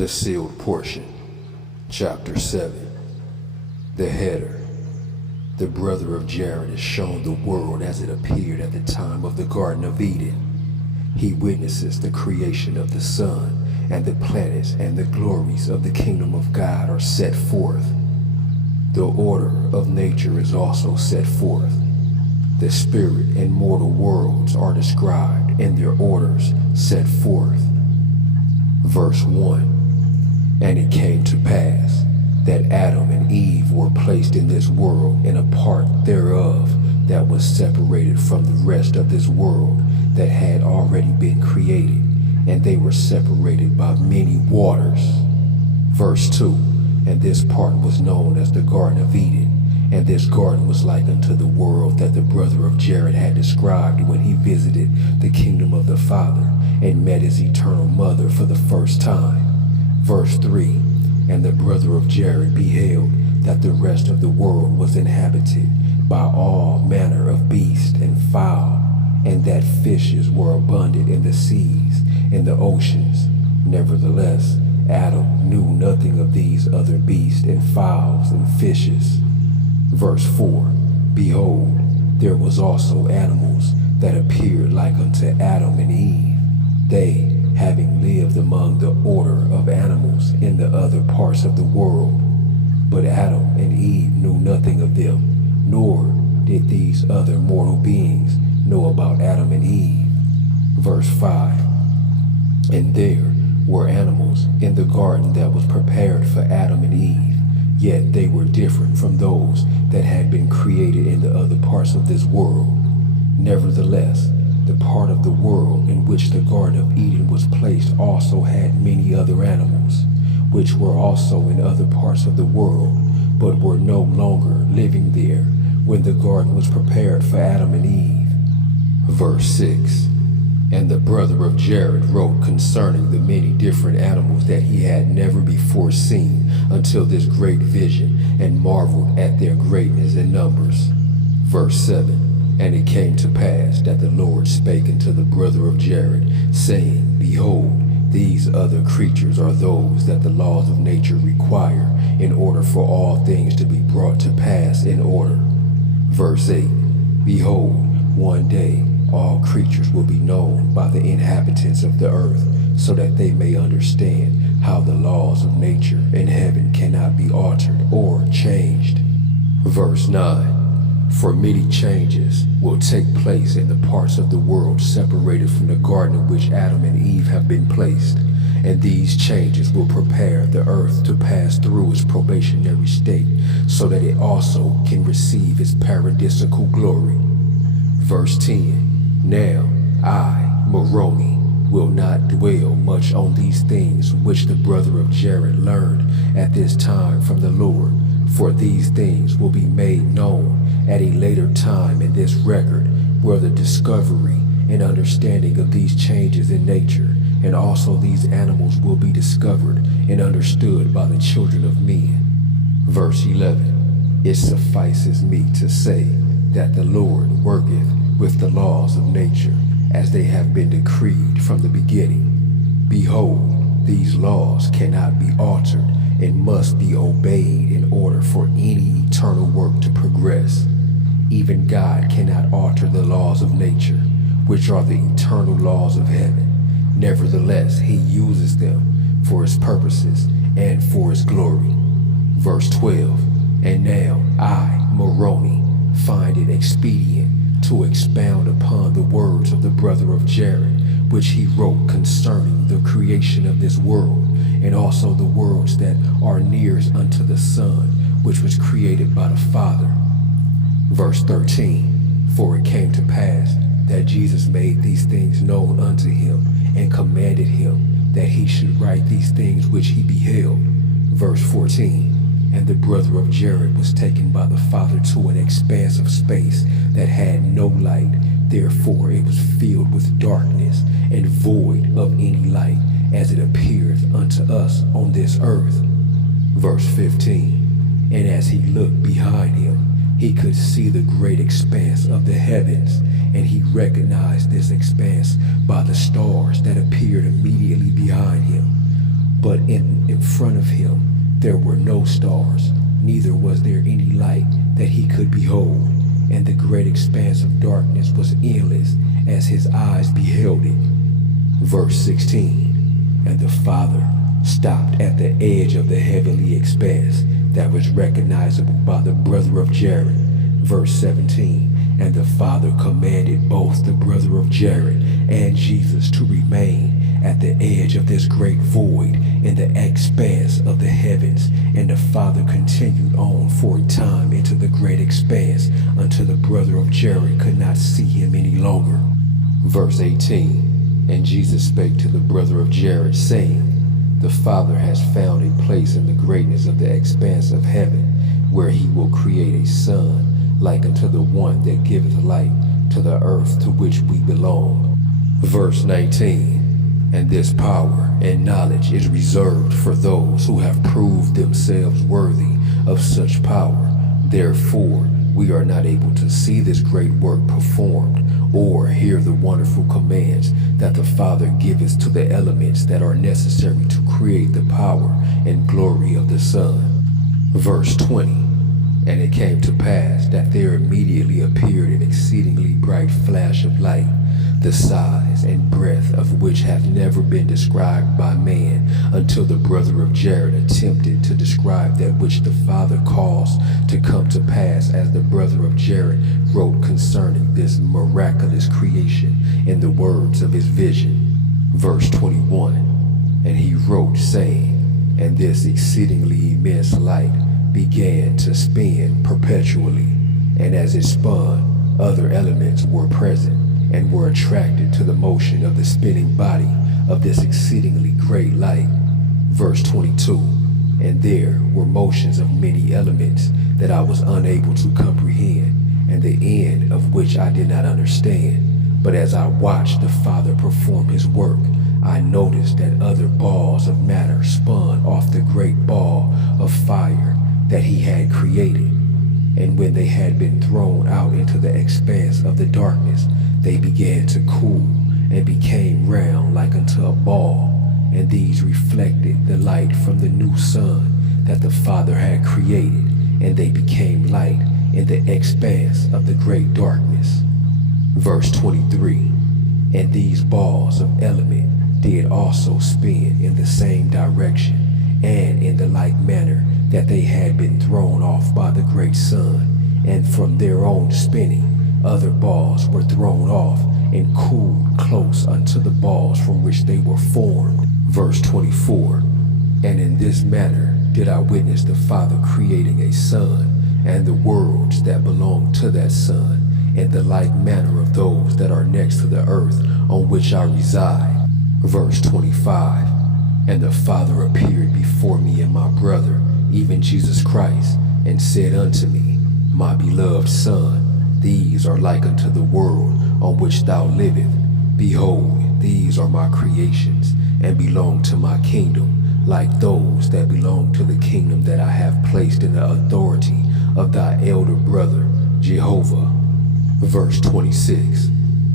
The sealed portion, chapter 7. The header. The brother of Jared is shown the world as it appeared at the time of the Garden of Eden. He witnesses the creation of the sun and the planets, and the glories of the kingdom of God are set forth. The order of nature is also set forth. The spirit and mortal worlds are described and their orders set forth. Verse 1. And it came to pass that Adam and Eve were placed in this world in a part thereof that was separated from the rest of this world that had already been created, and they were separated by many waters. Verse 2. And this part was known as the Garden of Eden, and this garden was like unto the world that the brother of Jared had described when he visited the kingdom of the Father and met his eternal mother for the first time. Verse 3. And the brother of Jared beheld that the rest of the world was inhabited by all manner of beast and fowl, and that fishes were abundant in the seas, in the oceans. Nevertheless, Adam knew nothing of these other beasts and fowls and fishes. Verse 4. Behold, there was also animals that appeared like unto Adam and Eve, they having lived among the order of animals in the other parts of the world. But Adam and Eve knew nothing of them, nor did these other mortal beings know about Adam and Eve. Verse 5. And there were animals in the garden that was prepared for Adam and Eve, yet they were different from those that had been created in the other parts of this world. Nevertheless, the part of the world in which the Garden of Eden was placed also had many other animals, which were also in other parts of the world, but were no longer living there when the garden was prepared for Adam and Eve. Verse 6. And the brother of Jared wrote concerning the many different animals that he had never before seen until this great vision, and marveled at their greatness and numbers. Verse 7. And it came to pass that the Lord spake unto the brother of Jared, saying, Behold, these other creatures are those that the laws of nature require, in order for all things to be brought to pass in order. Verse 8. Behold, one day all creatures will be known by the inhabitants of the earth, so that they may understand how the laws of nature in heaven cannot be altered or changed. Verse 9. For many changes will take place in the parts of the world separated from the garden in which Adam and Eve have been placed, and these changes will prepare the earth to pass through its probationary state, so that it also can receive its paradisical glory. Verse 10. Now I, Moroni, will not dwell much on these things which the brother of Jared learned at this time from the Lord, for these things will be made known at a later time in this record, where the discovery and understanding of these changes in nature and also these animals will be discovered and understood by the children of men. Verse 11. It suffices me to say that the Lord worketh with the laws of nature as they have been decreed from the beginning. Behold, these laws cannot be altered and must be obeyed in order for any eternal work to progress. Even God cannot alter the laws of nature, which are the eternal laws of heaven. Nevertheless, he uses them for his purposes and for his glory. Verse 12. And now I, Moroni, find it expedient to expound upon the words of the brother of Jared, which he wrote concerning the creation of this world, and also the worlds that are nearest unto the Son, which was created by the Father. Verse 13. For it came to pass that Jesus made these things known unto him, and commanded him that he should write these things which he beheld. Verse 14. And the brother of Jared was taken by the Father to an expanse of space that had no light, therefore it was filled with darkness, and void of any light, as it appeareth unto us on this earth. Verse 15. And as he looked behind him, he could see the great expanse of the heavens, and he recognized this expanse by the stars that appeared immediately behind him. But in front of him there were no stars, neither was there any light that he could behold, and the great expanse of darkness was endless as his eyes beheld it. Verse 16, and the Father stopped at the edge of the heavenly expanse that was recognizable by the brother of Jared. Verse 17, and the Father commanded both the brother of Jared and Jesus to remain at the edge of this great void in the expanse of the heavens. And the Father continued on for a time into the great expanse until the brother of Jared could not see him any longer. Verse 18, and Jesus spake to the brother of Jared, saying, the Father has found a place in the greatness of the expanse of heaven, where he will create a son like unto the one that giveth light to the earth to which we belong. Verse 19, and this power and knowledge is reserved for those who have proved themselves worthy of such power. Therefore, we are not able to see this great work performed, or hear the wonderful commands that the Father giveth to the elements that are necessary to create the power and glory of the Son. Verse 20, and it came to pass that there immediately appeared an exceedingly bright flash of light, the size and breadth of which hath never been described by man, until the brother of Jared attempted to describe that which the Father caused to come to pass, as the brother of Jared wrote concerning this miraculous creation in the words of his vision. Verse 21, and he wrote, saying, and this exceedingly immense light began to spin perpetually, and as it spun, other elements were present, and were attracted to the motion of the spinning body of this exceedingly great light. Verse 22, and there were motions of many elements that I was unable to comprehend, and the end of which I did not understand. But as I watched the Father perform his work, I noticed that other balls of matter spun off the great ball of fire that he had created. And when they had been thrown out into the expanse of the darkness, they began to cool and became round like unto a ball, and these reflected the light from the new sun that the Father had created, and they became light in the expanse of the great darkness. Verse 23, and these balls of element did also spin in the same direction, and in the like manner that they had been thrown off by the great sun, and from their own spinning other balls were thrown off and cooled close unto the balls from which they were formed. Verse 24, and in this manner did I witness the Father creating a son, and the worlds that belong to that son, in the like manner of those that are next to the earth on which I reside. Verse 25, and the Father appeared before me in my brother, even Jesus Christ, and said unto me, my beloved Son, these are like unto the world on which thou livest. Behold, these are my creations, and belong to my kingdom, like those that belong to the kingdom that I have placed in the authority of thy elder brother, Jehovah. Verse 26,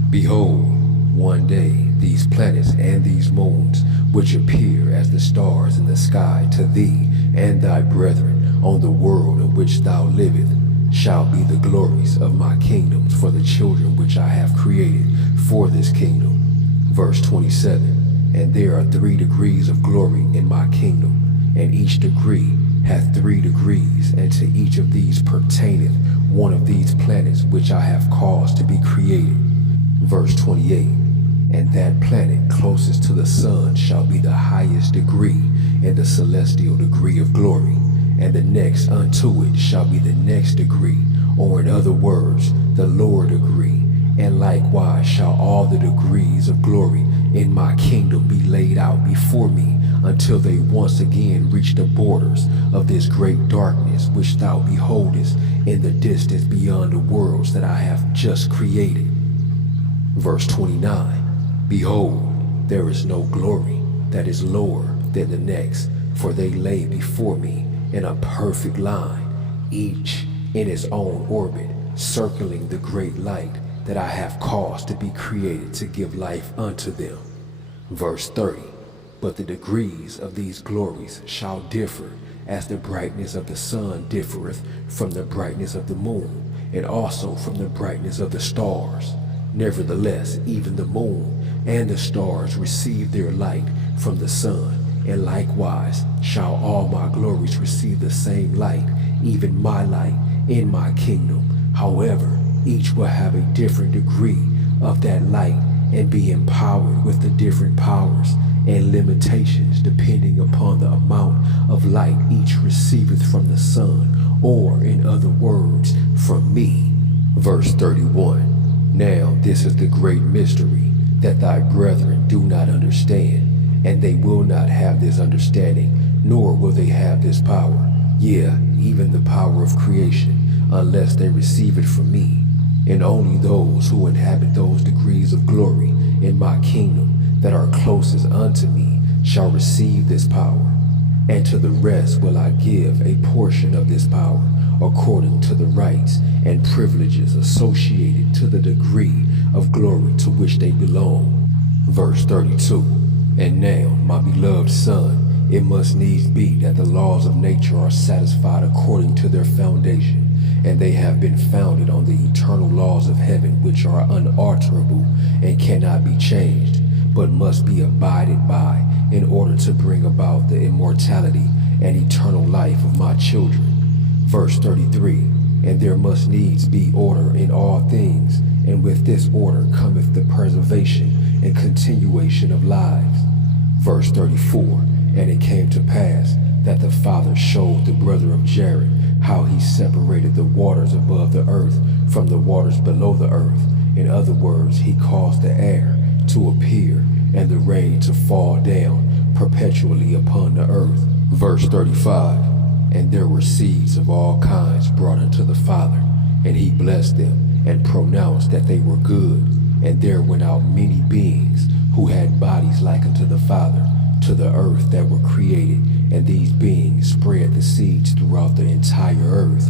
behold, one day these planets and these moons, which appear as the stars in the sky to thee and thy brethren on the world in which thou livest, shall be the glories of my kingdoms for the children which I have created for this kingdom. Verse 27, and there are 3 degrees of glory in my kingdom, and each degree hath 3 degrees, and to each of these pertaineth one of these planets which I have caused to be created. Verse 28, and that planet closest to the sun shall be the highest degree in the celestial degree of glory, and the next unto it shall be the next degree, or in other words, the lower degree. And likewise shall all the degrees of glory in my kingdom be laid out before me, until they once again reach the borders of this great darkness which thou beholdest in the distance beyond the worlds that I have just created. Verse 29, behold, there is no glory that is lower than the next, for they lay before me in a perfect line, each in its own orbit, circling the great light that I have caused to be created to give life unto them. Verse 30, But the degrees of these glories shall differ, as the brightness of the sun differeth from the brightness of the moon, and also from the brightness of the stars. Nevertheless, even the moon and the stars receive their light from the sun, and likewise shall all my glories receive the same light, even my light in my kingdom. However, each will have a different degree of that light and be empowered with the different powers and limitations depending upon the amount of light each receiveth from the sun, or in other words, from me. Verse 31. Now this is the great mystery that thy brethren do not understand, and they will not have this understanding, nor will they have this power, yea, even the power of creation, unless they receive it from me. And only those who inhabit those degrees of glory in my kingdom that are closest unto me shall receive this power. And to the rest will I give a portion of this power, according to the rights and privileges associated to the degree of glory to which they belong. Verse 32. And now, my beloved son, it must needs be that the laws of nature are satisfied according to their foundation, and they have been founded on the eternal laws of heaven, which are unalterable and cannot be changed, but must be abided by in order to bring about the immortality and eternal life of my children. Verse 33. And there must needs be order in all things, and with this order cometh the preservation and continuation of lives. Verse 34. And it came to pass that the Father showed the brother of Jared how he separated the waters above the earth from the waters below the earth. In other words, he caused the air to appear and the rain to fall down perpetually upon the earth. Verse 35. And there were seeds of all kinds brought unto the Father, and he blessed them and pronounced that they were good. And there went out many beings who had bodies like unto the Father to the earth that were created, and these beings spread the seeds throughout the entire earth.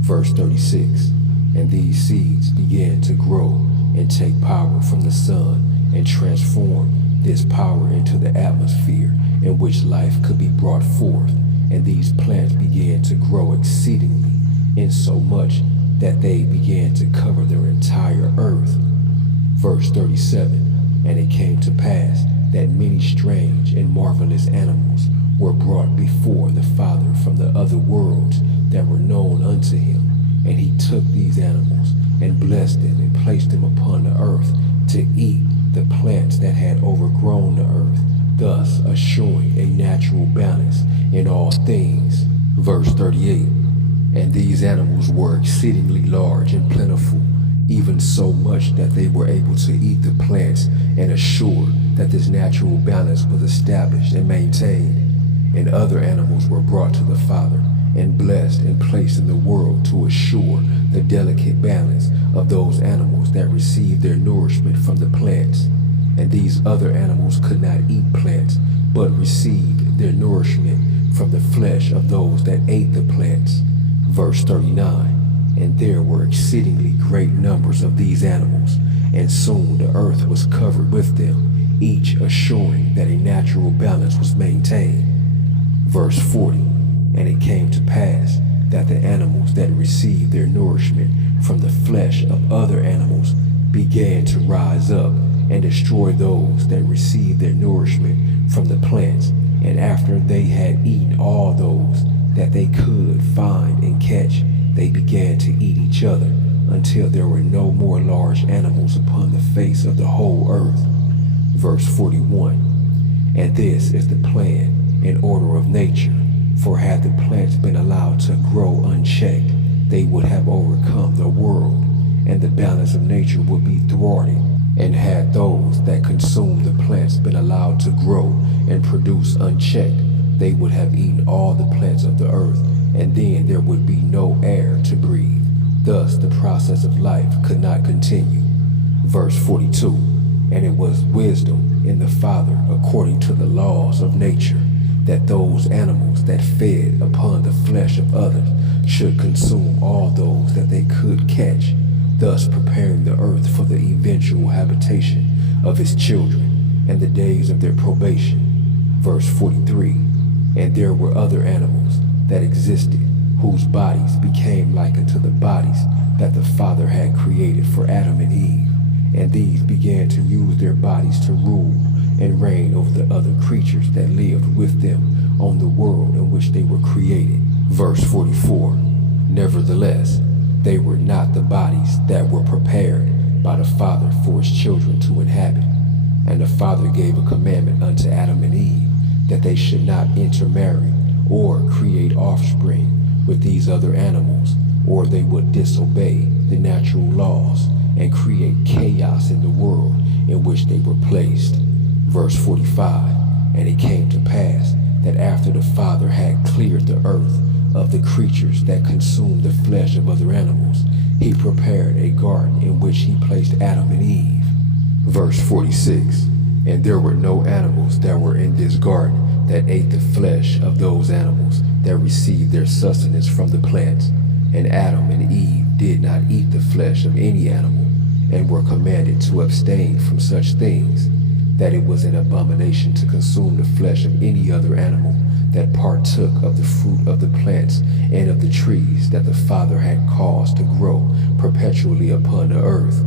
Verse 36. And these seeds began to grow and take power from the sun and transform this power into the atmosphere in which life could be brought forth. And these plants began to grow exceedingly, insomuch that they began to cover their entire earth. Verse 37. And it came to pass that many strange and marvelous animals were brought before the Father from the other worlds that were known unto him. And he took these animals and blessed them and placed them upon the earth to eat the plants that had overgrown the earth, thus assuring a natural balance in all things. Verse 38. And these animals were exceedingly large and plentiful, even so much that they were able to eat the plants and assure that this natural balance was established and maintained. And other animals were brought to the Father and blessed and placed in the world to assure the delicate balance of those animals that received their nourishment from the plants. And these other animals could not eat plants, but received their nourishment from the flesh of those that ate the plants. Verse 39. And there were exceedingly great numbers of these animals, and soon the earth was covered with them, each assuring that a natural balance was maintained. Verse 40. And it came to pass that the animals that received their nourishment from the flesh of other animals began to rise up and destroy those that received their nourishment from the plants. And after they had eaten all those that they could find and catch, they began to eat each other until there were no more large animals upon the face of the whole earth. Verse 41. And this is the plan and order of nature. For had the plants been allowed to grow unchecked, they would have overcome the world, and the balance of nature would be thwarted. And had those that consumed the plants been allowed to grow and produce unchecked, they would have eaten all the plants of the earth, and then there would be no air to breathe. Thus the process of life could not continue. Verse 42. And it was wisdom in the Father according to the laws of nature, that those animals that fed upon the flesh of others should consume all those that they could catch, thus preparing the earth for the eventual habitation of his children and the days of their probation. Verse 43, and there were other animals that existed, whose bodies became like unto the bodies that the Father had created for Adam and Eve, and these began to use their bodies to rule and reign over the other creatures that lived with them on the world in which they were created. Verse 44, nevertheless, they were not the bodies that were prepared by the Father for his children to inhabit. And the Father gave a commandment unto Adam and Eve that they should not intermarry or create offspring with these other animals, or they would disobey the natural laws and create chaos in the world in which they were placed. Verse 45, and it came to pass that after the Father had cleared the earth of the creatures that consumed the flesh of other animals, he prepared a garden in which he placed Adam and Eve. Verse 46, and there were no animals that were in this garden that ate the flesh of those animals that received their sustenance from the plants. And Adam and Eve did not eat the flesh of any animal, and were commanded to abstain from such things, that it was an abomination to consume the flesh of any other animal that partook of the fruit of the plants and of the trees that the Father had caused to grow perpetually upon the earth.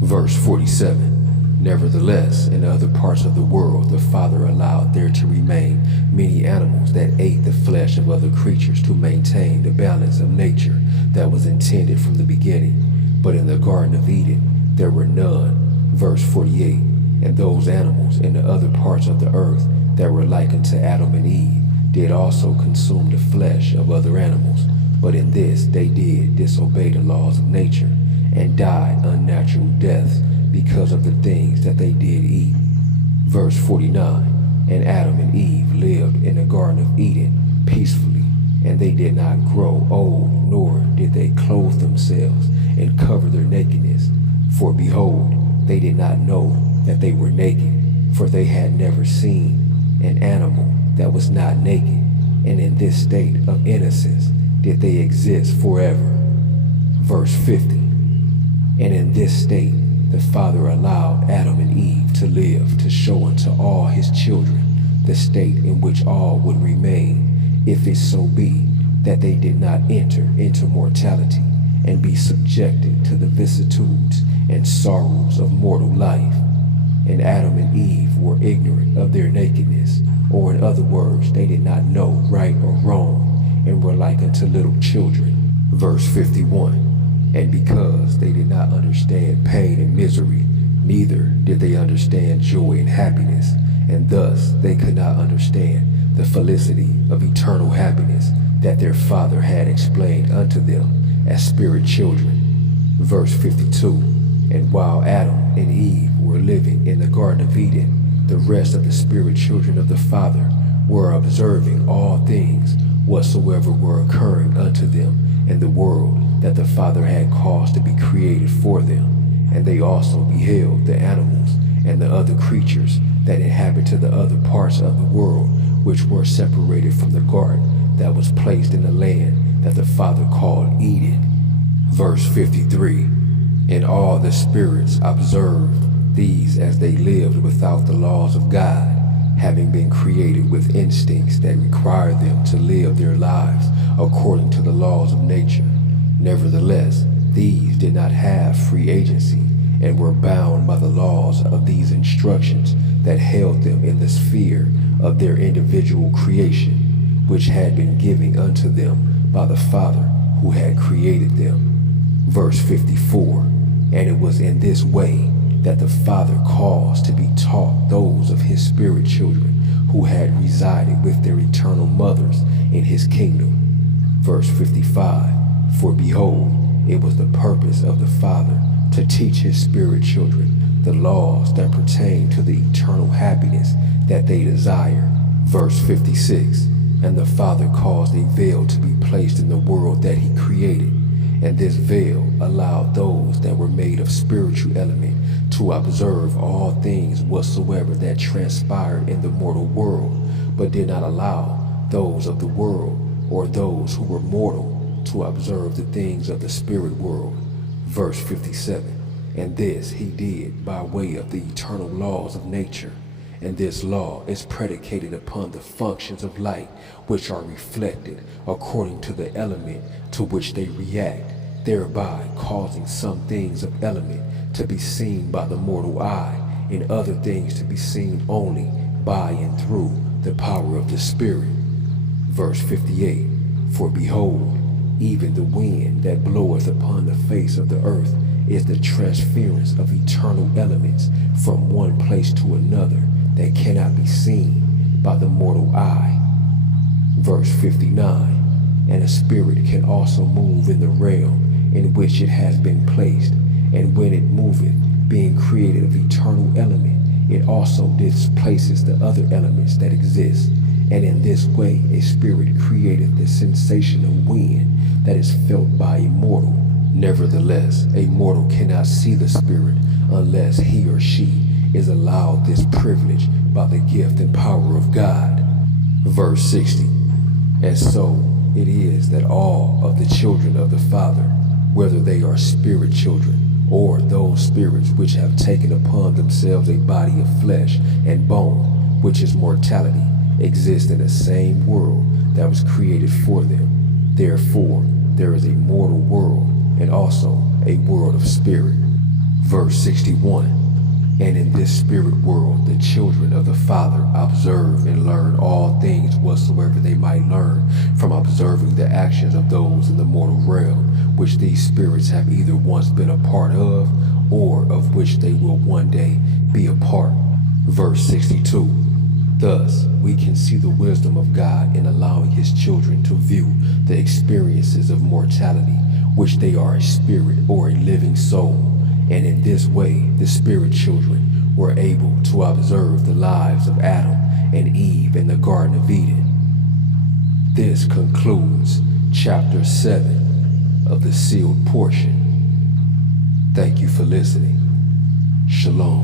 Verse 47, nevertheless, in other parts of the world the Father allowed there to remain many animals that ate the flesh of other creatures to maintain the balance of nature that was intended from the beginning. But in the Garden of Eden there were none. Verse 48, and those animals in the other parts of the earth that were like unto Adam and Eve did also consume the flesh of other animals, but in this they did disobey the laws of nature, and died unnatural deaths because of the things that they did eat. Verse 49, and Adam and Eve lived in the Garden of Eden peacefully, and they did not grow old, nor did they clothe themselves and cover their nakedness. For behold, they did not know that they were naked, for they had never seen an animal that was not naked, and in this state of innocence did they exist forever. Verse 50, and in this state the Father allowed Adam and Eve to live, to show unto all his children the state in which all would remain, if it so be that they did not enter into mortality and be subjected to the vicissitudes and sorrows of mortal life. And Adam and Eve were ignorant of their nakedness, or in other words, they did not know right or wrong, and were like unto little children. Verse 51, and because they did not understand pain and misery, neither did they understand joy and happiness, and thus they could not understand the felicity of eternal happiness that their Father had explained unto them as spirit children. Verse 52, and while Adam and Eve were living in the Garden of Eden, the rest of the spirit children of the Father were observing all things whatsoever were occurring unto them in the world that the Father had caused to be created for them. And they also beheld the animals and the other creatures that inhabited the other parts of the world, which were separated from the garden that was placed in the land that the Father called Eden. Verse 53, and all the spirits observed these as they lived without the laws of God, having been created with instincts that require them to live their lives according to the laws of nature. Nevertheless, these did not have free agency and were bound by the laws of these instructions that held them in the sphere of their individual creation, which had been given unto them by the Father who had created them. Verse 54, and it was in this way that the Father caused to be taught those of his spirit children who had resided with their eternal mothers in his kingdom. Verse 55, for behold, it was the purpose of the Father to teach his spirit children the laws that pertain to the eternal happiness that they desire. Verse 56, and the Father caused a veil to be placed in the world that he created, and this veil allowed those that were made of spiritual element to observe all things whatsoever that transpired in the mortal world, but did not allow those of the world or those who were mortal to observe the things of the spirit world. Verse 57, and this he did by way of the eternal laws of nature, and this law is predicated upon the functions of light, which are reflected according to the element to which they react, thereby causing some things of element to be seen by the mortal eye, and other things to be seen only by and through the power of the Spirit. Verse 58, for behold, even the wind that bloweth upon the face of the earth is the transference of eternal elements from one place to another that cannot be seen by the mortal eye. Verse 59, and a spirit can also move in the realm in which it has been placed, and when it moveth, being created of eternal element, it also displaces the other elements that exist, and in this way a spirit createth the sensation of wind that is felt by a mortal. Nevertheless, a mortal cannot see the spirit unless he or she is allowed this privilege by the gift and power of God. Verse 60, and so it is that all of the children of the Father, whether they are spirit children, or those spirits which have taken upon themselves a body of flesh and bone, which is mortality, exist in the same world that was created for them. Therefore, there is a mortal world and also a world of spirit. Verse 61, and in this spirit world the children of the Father observe and learn all things whatsoever they might learn from observing the actions of those in the mortal realm, which these spirits have either once been a part of, or of which they will one day be a part. Verse 62, thus we can see the wisdom of God in allowing his children to view the experiences of mortality, which they are a spirit or a living soul, and in this way the spirit children were able to observe the lives of Adam and Eve in the Garden of Eden. This concludes chapter 7 of the sealed portion. Thank you for listening. Shalom.